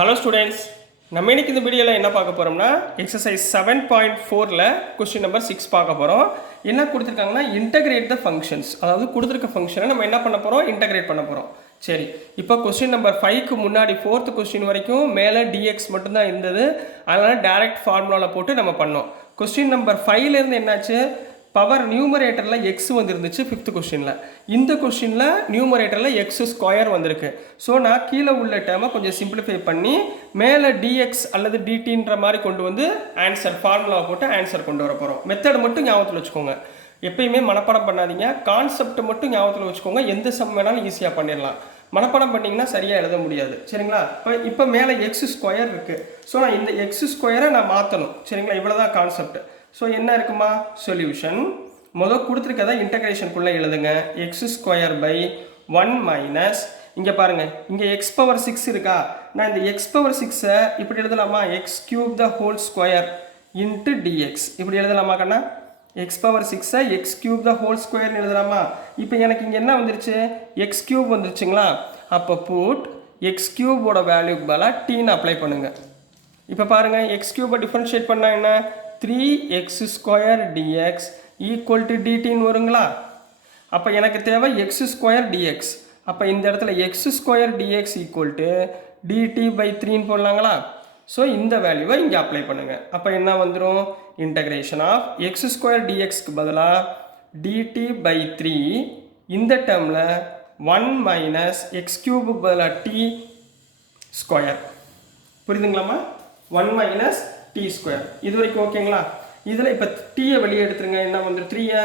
Hello students, நம்ம இன்னைக்கு இந்த வீடியோவில் என்ன பார்க்க போகிறோம்னா எக்ஸசைஸ் 7.4ல் கொஸ்டின் நம்பர் 6 பார்க்க போகிறோம். என்ன கொடுத்துருக்காங்கன்னா இன்டகிரேட் த ஃபங்க்ஷன்ஸ், அதாவது கொடுத்துருக்க ஃபங்க்ஷனை நம்ம என்ன பண்ண போகிறோம், இன்டகிரேட் பண்ண போகிறோம். சரி, இப்போ கொஸ்டின் நம்பர் 5க்கு முன்னாடி 4th கொஸ்டின் வரைக்கும் மேலே டிஎக்ஸ் மட்டும்தான் இருந்தது. அதனால் டைரக்ட் ஃபார்முலாவில் போட்டு நம்ம பண்ணோம். கொஸ்டின் நம்பர் 5லேருந்து என்னாச்சு, பவர் நியூமரேட்டரில் எக்ஸ் வந்துருந்துச்சு 5th கொஸ்டினில். இந்த கொஸ்டினில் நியூமரேட்டரில் எக்ஸ் ஸ்கொயர் வந்திருக்கு. ஸோ நான் கீழே உள்ள டேர்மை கொஞ்சம் சிம்பிளிஃபை பண்ணி மேலே டிஎக்ஸ் அல்லது டிடின்ற மாதிரி கொண்டு வந்து ஆன்சர் ஃபார்முலாவை போட்டு ஆன்சர் கொண்டு வர போகிறோம். மெத்தட் மட்டும் ஞாபகத்தில் வச்சுக்கோங்க, எப்பயுமே மனப்பாடம் பண்ணாதீங்க. கான்செப்ட் மட்டும் ஞாபகத்தில் வச்சுக்கோங்க, எந்த சம் வேணாலும் ஈஸியாக பண்ணிடலாம். மனப்பாடம் பண்ணிங்கன்னா சரியாக எழுத முடியாது. சரிங்களா? இப்போ மேலே எக்ஸ் ஸ்கொயர் இருக்குது. ஸோ நான் இந்த எக்ஸ் ஸ்கொயரை நான் மாற்றணும். சரிங்களா? இவ்வளோ தான் கான்செப்ட். ஸோ என்ன இருக்குமா சொல்யூஷன், முதல் கொடுத்துருக்கதை இன்டகிரேஷனுக்குள்ளே எழுதுங்க. எக்ஸ் ஸ்கொயர் பை 1 மைனஸ், இங்கே பாருங்கள், இங்கே எக்ஸ் பவர் 6 இருக்கா, நான் இந்த எக்ஸ் பவர் 6ஐ இப்படி எழுதலாமா, x cube the whole square into d x இப்படி எழுதலாமா கண்ணா. எக்ஸ் பவர் 6ஐ எக்ஸ் கியூப் த ஹோல் ஸ்கொயர்னு எழுதலாமா. இப்போ எனக்கு இங்கே என்ன வந்துருச்சு, எக்ஸ் கியூப் வந்துருச்சுங்களா. அப்போ புட் எக்ஸ் கியூபோட வேல்யூக்கு பதிலாக டீன்னு அப்ளை பண்ணுங்கள். இப்போ பாருங்கள், எக்ஸ் கியூபை டிஃபரன்ஷியேட் பண்ணால் என்ன, 3x square dx equal to டிடின்னு வருங்களா. அப்போ எனக்கு தேவை எக்ஸ் ஸ்கொயர் டிஎக்ஸ். அப்போ இந்த இடத்துல x square d x equal to d t by 3ன்னு போடலாங்களா. ஸோ இந்த வேல்யூவை இங்கே அப்ளை பண்ணுங்கள். அப்போ என்ன வந்துடும், இன்டகிரேஷன் ஆஃப் எக்ஸ் ஸ்கொயர் டிஎக்ஸ்க்கு பதிலாக டிடி பை 3, இந்த டேர்மில் 1 மைனஸ் எக்ஸ் கியூபுக்கு பதிலாக டி ஸ்கொயர். புரியுதுங்களாம்மா, 1 மைனஸ் டி ஸ்கொயர். இது வரைக்கும் ஓகேங்களா. இதில் இப்போ டீயை வெளியே எடுத்துருங்க, என்ன வந்து 3ஐ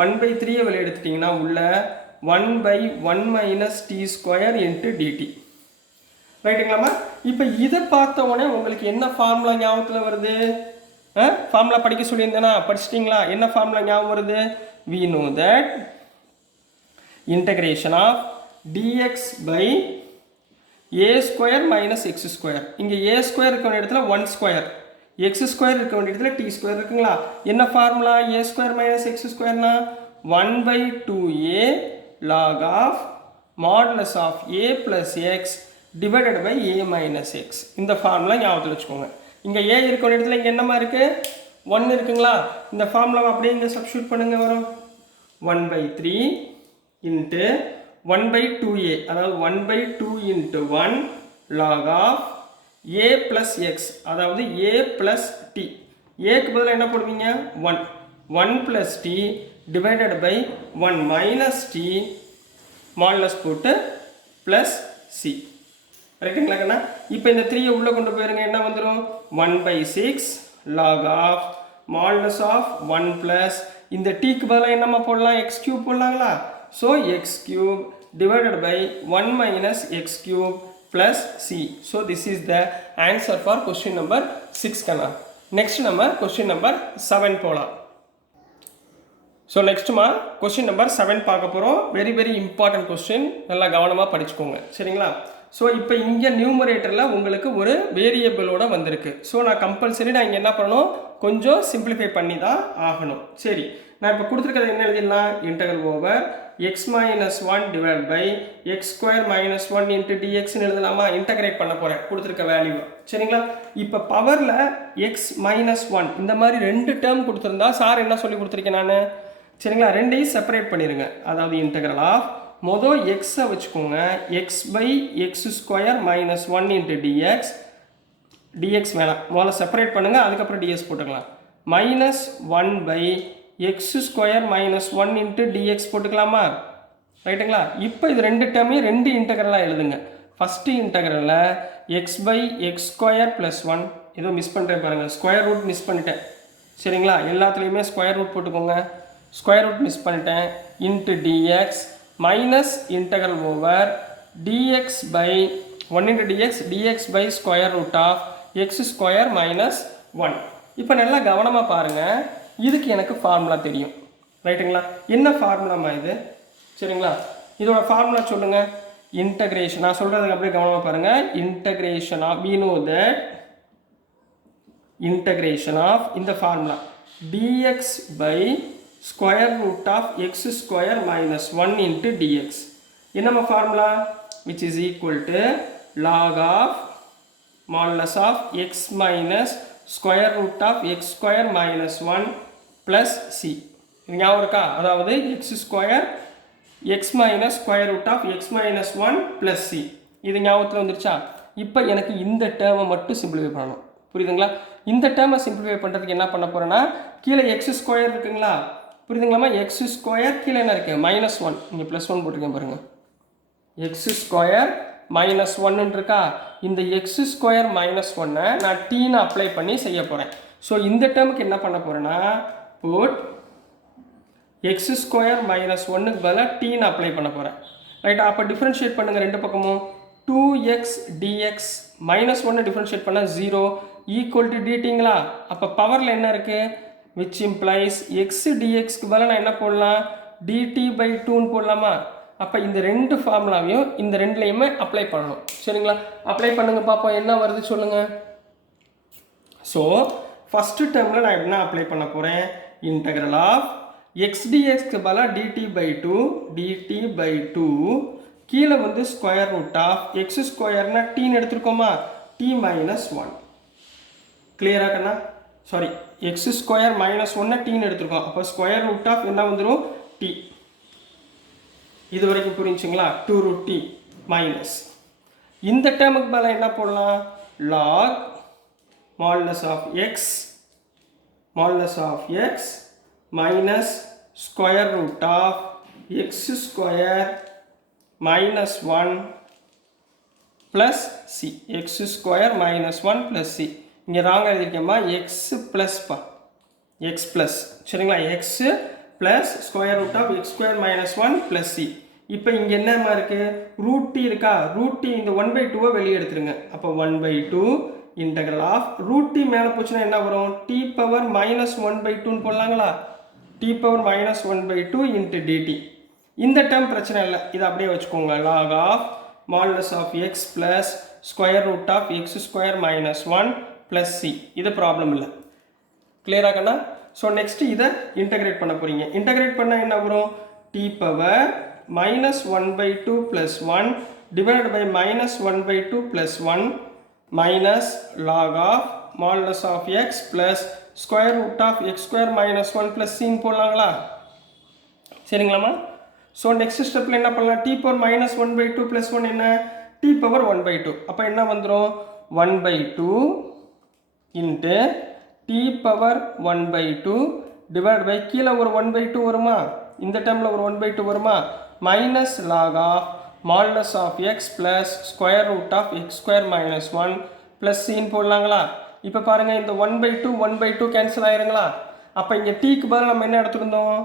1/3 வெளியே எடுத்துட்டிங்கன்னா உள்ள 1/1 minus t square into d t. ரைட்டுங்களாம்மா. இப்போ இதை பார்த்த உடனே உங்களுக்கு என்ன ஃபார்முலா ஞாபகத்தில் வருது, ஃபார்முலா படிக்க சொல்லியிருந்தேனா, படிச்சிட்டிங்களா. என்ன ஃபார்முலா ஞாபகம் வருது, we know that integration of dx by a square minus X square. இங்கே ஏ ஸ்கொயர் இருக்க வேண்டிய இடத்துல 1 ஸ்கொயர், எக்ஸ் ஸ்கொயர் இருக்க வேண்டிய இடத்துல டி ஸ்கொயர் இருக்குங்களா. என்ன formula, a square minus x ஸ்கொயர்னா 1/2a log of modulus of a plus x divided by a minus x. இந்த ஃபார்முலா ஞாபகத்தில் வச்சுக்கோங்க. இங்கே ஏ இருக்க வேண்டிய இடத்துல இங்கே என்னமா இருக்குது, 1 இருக்குங்களா. இந்த ஃபார்முலாவை அப்படியே இங்கே சப்ஸ்டியூட் பண்ணுங்க, வரும் 1/3 இன்ட்டு 1/2a, அதாவது 1/2 into 1 log of a plus x, அதாவது a plus t. ஏக்கு பதிலாக என்ன போடுவீங்க, 1 plus t divided by 1 minus t modulus போட்டு plus c. ரைட்டுங்களா கண்ணா. இப்போ இந்த 3ஐ உள்ளே கொண்டு போயிருங்க, என்ன வந்துடும், 1/6 log of modulus of 1 plus இந்த டீக்கு பதிலாக என்னம்மா போடலாம், எக்ஸ் கியூப் போடலாங்களா. So x cube divided by 1 minus x cube plus c. So this is the answer for question number 6 kana. Next நம்ம question number 7 போலாம். So next மா question number 7 பார்க்க போகிறோம். very very important question, நல்லா கவனமாக படிச்சுக்கோங்க. சரிங்களா. ஸோ இப்போ இங்கே நியூமரேட்டரில் உங்களுக்கு ஒரு வேரியபிளோட வந்திருக்கு. ஸோ நான் கம்பல்சரி நான் இங்கே என்ன பண்ணணும், கொஞ்சம் சிம்பிளிஃபை பண்ணி தான் ஆகணும். சரி, நான் இப்போ கொடுத்துருக்கிறது என்ன எழுதிடலாம், integral over x minus 1 divided by x square minus 1 into dxன்னு எழுதலாமா. இன்டகிரேட் பண்ண போகிறேன் கொடுத்துருக்க வேல்யூ. சரிங்களா. இப்போ பவரில் x minus 1 இந்த மாதிரி 2 டேர்ம் கொடுத்துருந்தா சார் என்ன சொல்லி கொடுத்துருக்கேன் நான். சரிங்களா, ரெண்டையும் செப்பரேட் பண்ணிடுங்க. அதாவது இன்டகிரல் ஆஃப் மொதல் எக்ஸை வச்சுக்கோங்க, x by x square minus 1 into dx. D x வேணாம், முதல்ல செப்பரேட் பண்ணுங்கள், அதுக்கப்புறம் டிஎக்ஸ் போட்டுக்கலாம். Minus 1 by x square minus 1 into d x போட்டுக்கலாமா. ரைட்டுங்களா. இப்போ இது 2 டேர்மையும் 2 இன்டகரலாக எழுதுங்க. ஃபஸ்ட்டு இன்டகரலில் x by x square plus 1, ஏதோ மிஸ் பண்ணுறேன் பாருங்கள், ஸ்கொயர் ரூட் மிஸ் பண்ணிட்டேன். சரிங்களா, எல்லாத்துலேயுமே ஸ்கொயர் ரூட் போட்டுக்கோங்க, ஸ்கொயர் ரூட் மிஸ் பண்ணிட்டேன், into dx minus integral over dx by 1 into dx, dx by square root of x square minus 1. இப்போ நல்லா கவனமாக பாருங்கள், இதுக்கு எனக்கு ஃபார்முலா தெரியும். ரைட்டுங்களா. என்ன ஃபார்முலாமா இது. சரிங்களா, இதோட ஃபார்முலா சொல்லுங்கள். இன்டகிரேஷன், நான் சொல்கிறதுக்கு அப்படியே கவனமாக பாருங்கள். Integration of, we know that integration of இந்த formula dx by square root of x square minus 1 into d x. என்னம்மா formula, which is equal to log of modulus of x minus square root of x square minus 1 plus c. இது ஞாபகம் இருக்கா? அதாவது x square x minus square root of x minus 1 plus c. இது ஞாபகத்தில் வந்துருச்சா? இப்போ எனக்கு இந்த டேர்மை மட்டும் சிம்பிளிஃபை பண்ணணும். புரியுதுங்களா? இந்த டேர்மை சிம்பிளிஃபை பண்ணுறதுக்கு என்ன பண்ண போகிறேன்னா, கீழே எக்ஸ் ஸ்கொயர் இருக்குங்களா? புரியுதுங்களாமா? எக்ஸ் ஸ்கொயர் கீழே என்ன இருக்குது? -1. இங்கே +1 போட்டிருக்கேன் பாருங்கள். எக்ஸ் ஸ்கொயர் -1 இருக்கா? இந்த எக்ஸ் ஸ்கொயர் -1 நான் டீன்னு அப்ளை பண்ணி செய்ய போகிறேன். ஸோ இந்த டேர்முக்கு என்ன பண்ண போகிறேன்னா, போட் எக்ஸ் ஸ்கொயர் -1க்கு பதிலாக டீன்னு அப்ளை பண்ண போகிறேன். ரைட்டா? அப்போ டிஃப்ரென்ஷியேட் பண்ணுங்கள் ரெண்டு பக்கமும். 2x dx -1 டிஃப்ரென்ஷியேட் பண்ணால் 0 ஈக்குவல் டு டிடிங்களா? அப்போ பவரில் என்ன இருக்குது? விச் இம்ப்ளைஸ் எக்ஸ் டிஎக்ஸ்க்கு பதிலாக நான் என்ன போடலாம்? dt/2ன்னு போடலாமா? அப்போ இந்த ரெண்டு ஃபார்முலாவையும் இந்த ரெண்டுலையுமே அப்ளை பண்ணணும். சரிங்களா? அப்ளை பண்ணுங்க பார்ப்போம் என்ன வருது சொல்லுங்கள். ஸோ ஃபஸ்ட்டு டேர்மில் நான் என்ன அப்ளை பண்ண போகிறேன்? இன்டெக்ரல் ஆஃப் எக்ஸ் டிஎக்ஸ்க்கு பதிலாக dt/2 கீழே வந்து ஸ்கொயர் ரூட் ஆஃப் எக்ஸ் ஸ்கொயர்னா டீன்னு எடுத்துருக்கோமா? t-1 கிளியராக கண்ணா? சாரி, எக்ஸ் ஸ்கொயர் -1 டீன்னு எடுத்துருக்கோம். அப்போ ஸ்கொயர் ரூட் ஆஃப் என்ன வந்துடும்? t. இது வரைக்கும் புரிஞ்சுங்களா? 2√t மைனஸ் இந்த டேர்முக்கு பதிலாக என்ன போடலாம்? log modulus of x minus square root of x square -1 plus c. x square -1 plus c. இங்கே ராங்க எழுதிருக்கேம்மா, எக்ஸ் ப்ளஸ்ப்பா, எக்ஸ் ப்ளஸ். சரிங்களா? X plus square root of x square -1 plus c. இப்போ இங்கே என்னம்மா இருக்குது? √t இருக்கா? √t இந்த 1/2 வெளியே எடுத்துருங்க. அப்போ 1/2 இன்டெக்ரல் ஆஃப் √t மேலே போச்சுன்னா என்ன வரும்? t⁻−1/2ன்னு போடலாங்களா? t⁻−1/2 into dt. இந்த டேர்ம் பிரச்சனை இல்லை, இதை அப்படியே வச்சுக்கோங்க. log of modulus of x plus square root of x square -1 plus c. இது ப்ராப்ளம் இல்லை. கிளியராகண்ணா? ஸோ நெக்ஸ்ட் இதை இன்டகிரேட் பண்ண போகிறீங்க. இன்டகிரேட் பண்ணால் என்ன வரும்? t⁻−1/2 plus 1 divided by -1/2 plus 1 minus log of modulus of x plus square root of x square -1 plus சின்னு போடலாங்களா? சரிங்களாம்மா? ஸோ நெக்ஸ்ட் ஸ்டெப்பில் என்ன பண்ணலாம்? t⁻−1/2 ப்ளஸ் 1 என்ன? t⁻1/2. அப்போ என்ன வந்துடும்? 1/2 இன்ட்டு t⁻1/2 டிவைட் பை கீழே ஒரு 1/2 வருமா? இந்த டைமில் ஒரு 1/2 வருமா? Minus log of modulus of x plus square root of x square -1 plus சின்னு போடலாங்களா? இப்போ பாருங்கள், இந்த 1/2 கேன்சல் ஆயிருங்களா? அப்போ இங்கே டீக்கு பதிலாக நம்ம என்ன எடுத்துருந்தோம்?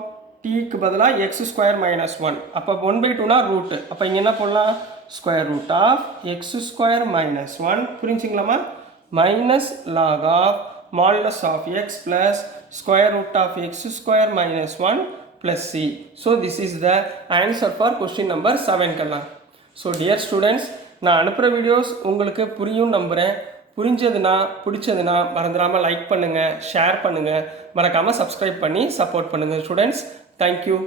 டீக்கு பதிலாக எக்ஸ் ஸ்கொயர் -1. அப்போ 1/2னா ரூட்டு. அப்போ இங்கே என்ன போடலாம்? Square root of x square -1 புரிஞ்சுங்களாமா? Minus log of modulus of x plus square root of x square -1 plus c. So this is the answer for question number 7 கண்ணா. So dear students, நான் அனுப்புகிற videos உங்களுக்கு புரியும் நம்புகிறேன். புரிஞ்சதுன்னா பிடிச்சதுன்னா மறந்துடாமல் like பண்ணுங்கள், ஷேர் பண்ணுங்கள், மறக்காமல் சப்ஸ்கிரைப் பண்ணி சப்போர்ட் பண்ணுங்கள் ஸ்டூடெண்ட்ஸ். தேங்க்யூ.